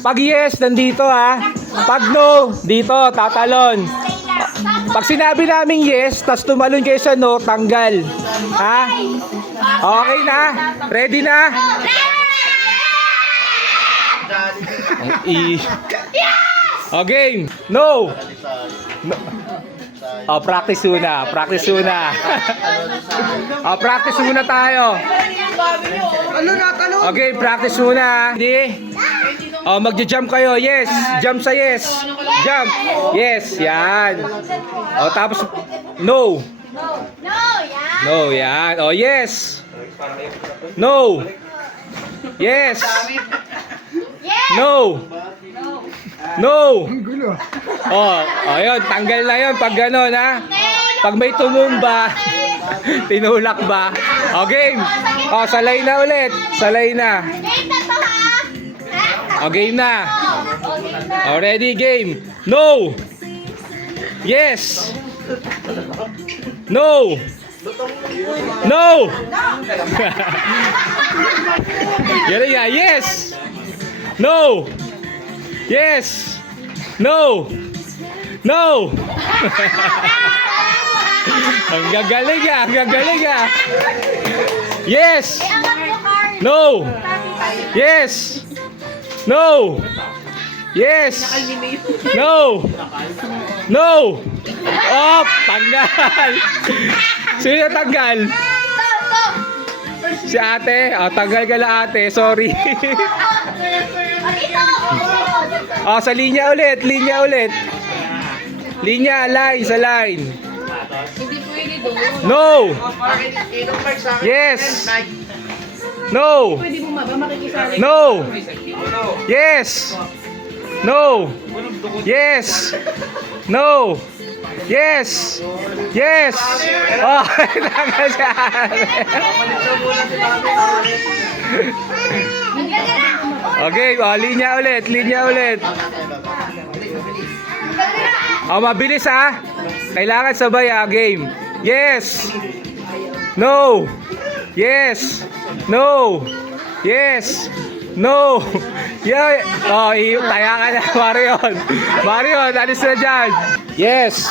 Pag yes, nandito ha. Pag no, dito, tatalon. Pag sinabi naming yes, tas tumalon kayo sa no, tanggal. Ha? Okay na? Ready na? O game. No. O, practice muna. Practice muna. O, practice muna tayo. Okay, practice muna. Hindi. O, magja-jump kayo. Yes. Jump sa yes. Jump. Yes. Yan. O, tapos, no. No, yan. O, yes. No. Yes. No. No. Oh, ayun, tanggal na 'yon pag gano'n ha. Pag may tumumba, tinulak ba? O, game. O, salay na ulit. Salay na. O, game na. O, ready, game. No. Yes. No. No. Yan yan. Yes. No. Yes. No. No. Ang gagaling ah. Ang gagaling ah. Yes. No. Yes. No. Yes. No. No. Oh, tanggal. Sino tanggal? Si ate. Oh, tanggal ka na ate. Sorry. Oh, sa linya ulit. Linya ulit. Linya, line, sa line. No. Yes. No. No. Yes. No. Yes. No. Yes. Yes. Oh, tanggal siya. Okay, oh, linya ulit, linya ulit. Oh, mabilis ha. Kailangan sabay ha, game. Yes. No. Yes. No. Yes. No. Yeah. Oh, taya ka na, Marion. Marion, alis na dyan. Yes.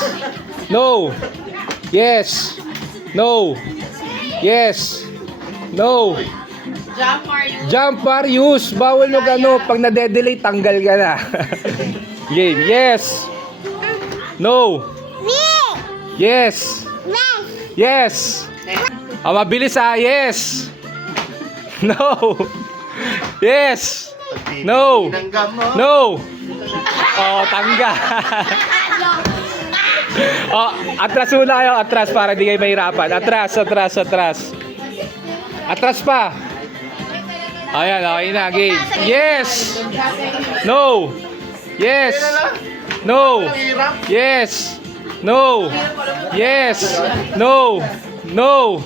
No. Yes. No. Yes. No. Jump Marius. Bawal mo gano. Pag nade-delay, tanggal ka na. Game. Yes. No. Yes. Yes. Oh, mabilis ha. Yes. No. Yes. No. No. Oh, tanggal. Oh, atras muna kayo. Atras para di kayo mahirapan. Atras, atras, atras. Atras pa. Ayan, okay na. Game. Yes. No. Yes. No. Yes. No. Yes. No. No.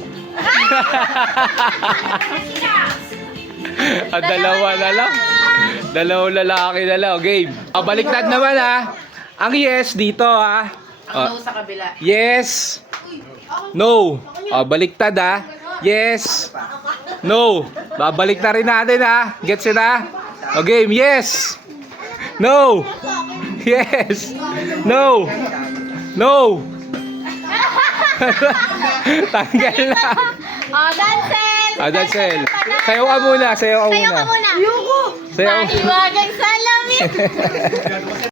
Dalawa na lang. Dalawang lalaki na lang. Game. Baliktad naman ha. Ang yes dito ha. Ang no sa kabila. Yes. No. Baliktad ha. Yes. No. Babalik na rin natin ha. Gets it ha? O game. Yes. No. Yes. No. No. Tanggal na. Dancel! Dancel. Sayaw ka muna. Sayaw ka muna. Sayaw ka muna. Ayoko. Sayaw. Maiwagang salamin.